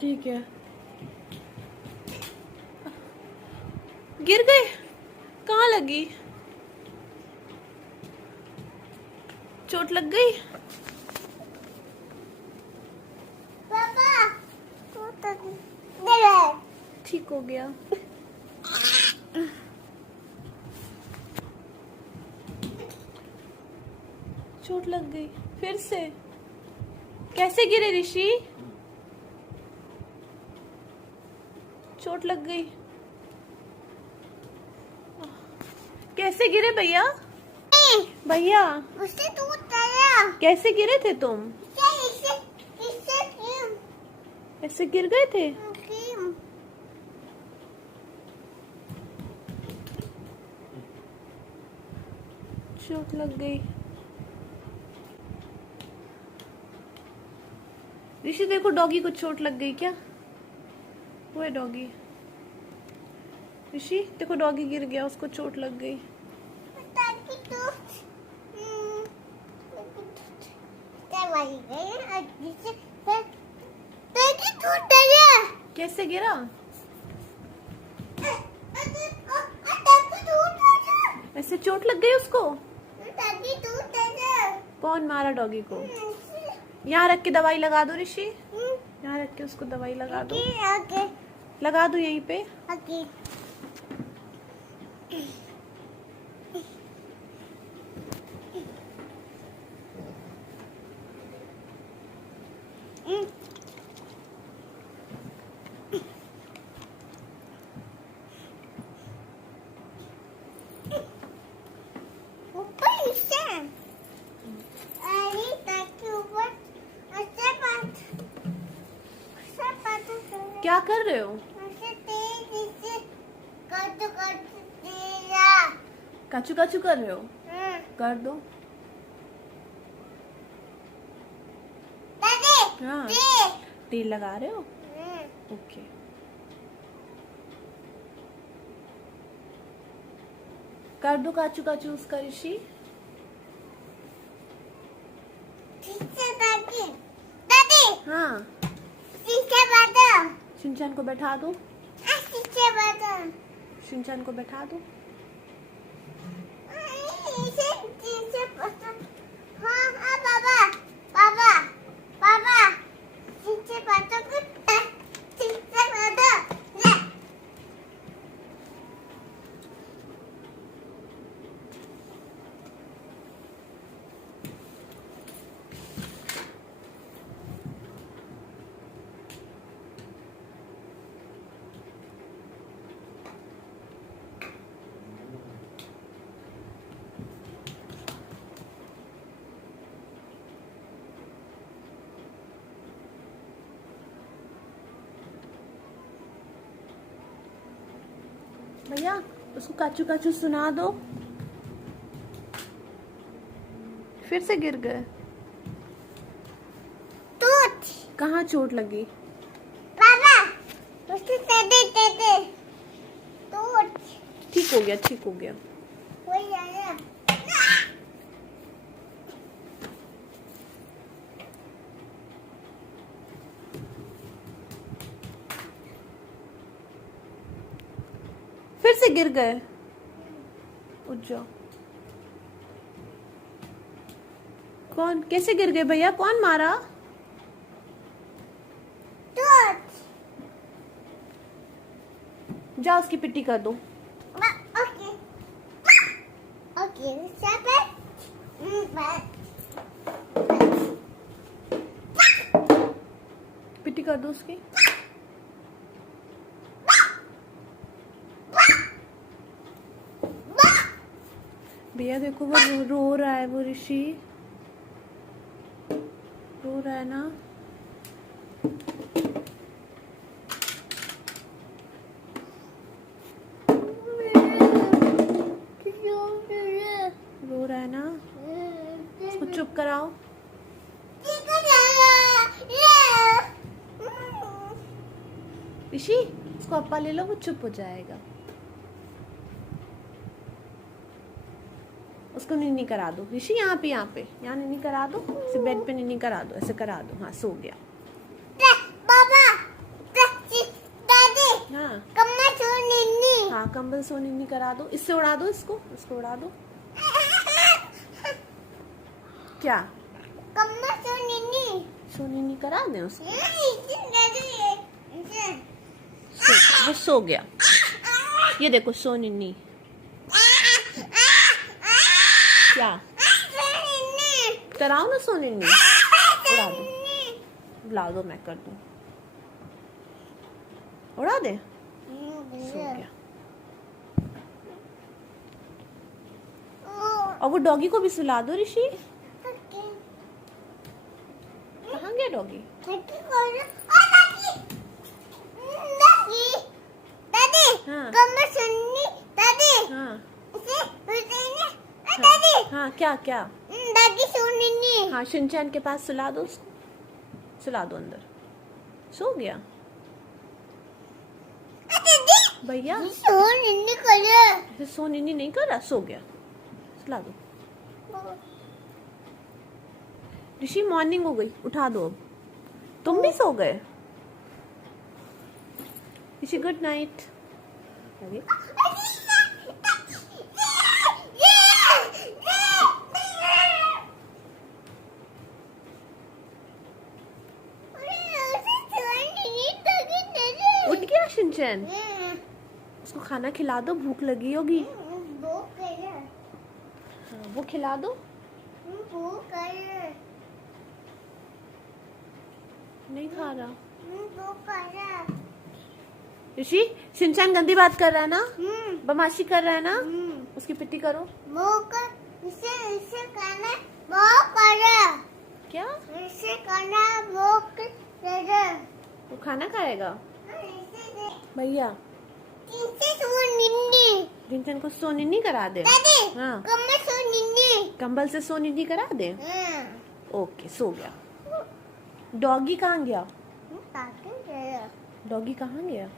ठीक है। गिर गए? कहाँ लगी? चोट लग गई? पापा ठीक हो गया। चोट लग गई फिर से? कैसे गिरे ऋषि? चोट लग गई। कैसे गिरे भैया? भैया उससे टूट गया। कैसे गिरे थे तुम? इससे क्यों? ऐसे गिर गए थे? क्यों? चोट लग गई। ऋषि देखो, डॉगी को चोट लग गई क्या? वो है डॉगी। ऋषि देखो, डॉगी गिर गया, उसको चोट लग गई। ताकि तो दवाई गई जिससे ताकि टूट गया। कैसे गिरा? ऐसे चोट लग गई उसको? ताकि टूट गया। कौन मारा डॉगी को? यहाँ रख के दवाई लगा दो ऋषि। यहाँ रख के उसको दवाई लगा दो। आगे लगा दो यहीं पे। आगे ऊपर से अरे ताकि ऊपर ऐसे बात क्या कर रहे हो? ऐसे तेज इसे कर दिया। काचू काचू कर रहे हो? कर दो। दादी हाँ, दे। तेल लगा रहे हो? ओके। कर दो काचू काचू उसका ऋषि। इससे दादी दादी हाँ, इससे बात शिनचैन को बैठा दो। इससे बात शिनचैन को बैठा दो। इसे इससे बात हाँ हाँ पापा पापा पापा इससे बात करते इससे बात ले। भैया उसको काचू काचू सुना दो। फिर से गिर गए? टूट कहाँ चोट लगी? पापा उससे दे टूट ठीक हो गया, ठीक हो गया। वही आया। फिर से गिर गए? उठ जाओ। कौन कैसे गिर गए भैया? कौन मारा? टूट जाओ उसकी पिट्टी कर दो। ओके ओके सब पिट्टी कर दो उसकी। भैया देखो, वो रो रहा है, वो ऋषि रो रहा है ना। रो रहा है ना, उसको चुप कराओ। ऋषि उसको अप्पा ले लो, वो चुप हो जाएगा। उसको नीनी करा दो ऋषि। यहाँ यहाँ नीनी करा दो। इसे बेड पे नीनी करा दो, ऐसे करा दो। हाँ, सो गया। बाबा हाँ कंबल सो निन्नी करा दो, इससे उड़ा दो, इसको उड़ा दो। क्या कम्मा सो निन्नी सो निन्नी करा दें उसको? इसे वो सो गया, ये देखो सो निन्नी। क्या कराओ ना सो निन्नी, उड़ा दो, ला दो मैं कर दूं, उड़ा दे, सो गया। और वो डॉगी को भी सुला दो ऋषि। कहाँ गया डॉगी? हाँ हाँ हाँ क्या क्या? हाँ शिनचैन के पास सुला दो उसको, सुला दो अंदर, सो गया भैया। ऐसे सो निन्नी नहीं कर रहा, सो गया, सुला दो। ऋषि मॉर्निंग हो गई, उठा दो अब, तुम भी सो गए। ऋषि गुड नाइट। उठ गया शिनचैन, उसको खाना खिला दो, भूख लगी होगी। हाँ, वो खिला दो। नहीं खा रहा। ऋषि शिनचैन गंदी बात कर रहा है ना, बदमाशी कर रहा है ना, उसकी पिट्टी करो। क्या वो खाना खाएगा भैया? शिनचैन को सो निन्नी करा दे। हाँ कंबल से सो निन्नी करा दे। ओके सो गया। डॉगी कहाँ गया? डॉगी कहाँ गया?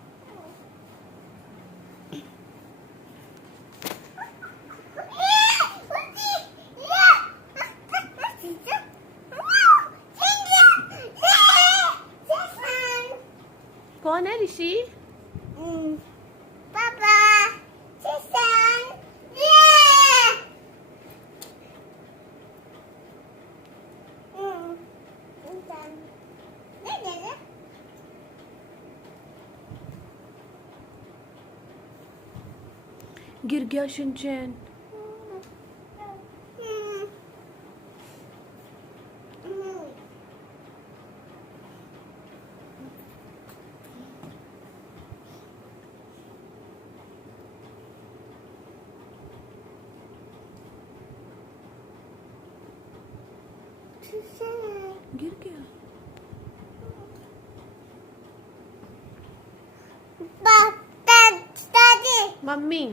कौन है ऋषि? पापा गिर गया शिनचैन। गिर गया। मम्मी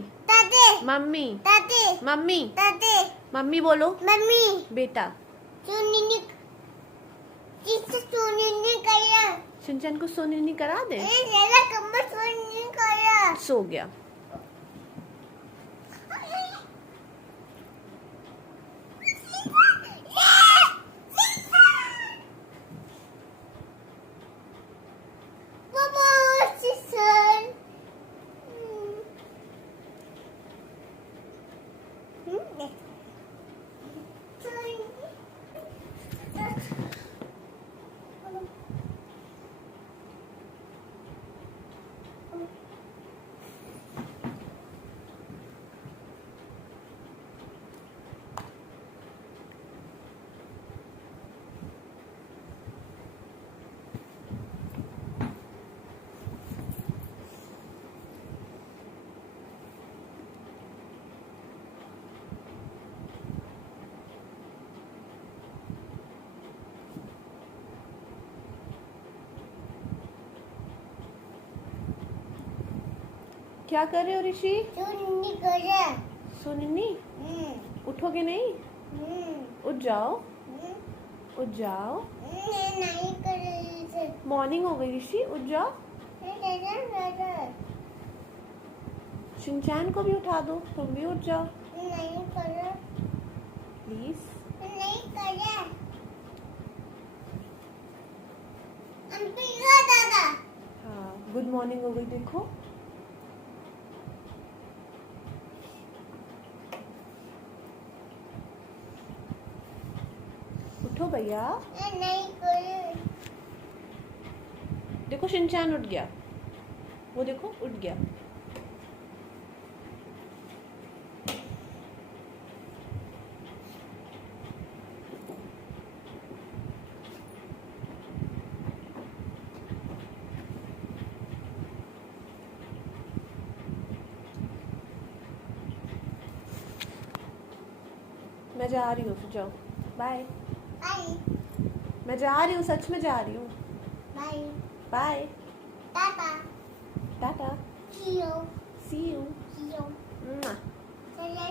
मम्मी मम्मी मम्मी बोलो। मम्मी बेटा करा शिनचैन को सो निन्नी करा दे। करा सो गया। क्या कर रहे हो ऋषि? सो निन्नी उठोगे नहीं? उठ जाओ, उठ जाओ। नहीं कर रही थी। मॉर्निंग हो गई ऋषि, उठ जाओ। शिनचैन को भी उठा दो, तुम भी उठ जाओ नहीं कर प्लीज। नहीं कर दादा। हाँ गुड मॉर्निंग हो गई, देखो उठो भैया। नहीं करे। देखो शिनचैन उठ गया, वो देखो उठ गया। मैं जा रही हूँ, फिर जाओ, बाय। बाय मैं जा रही हूँ, सच में जा रही हूँ। Bye bye, tata tata, see you see you. See you. चले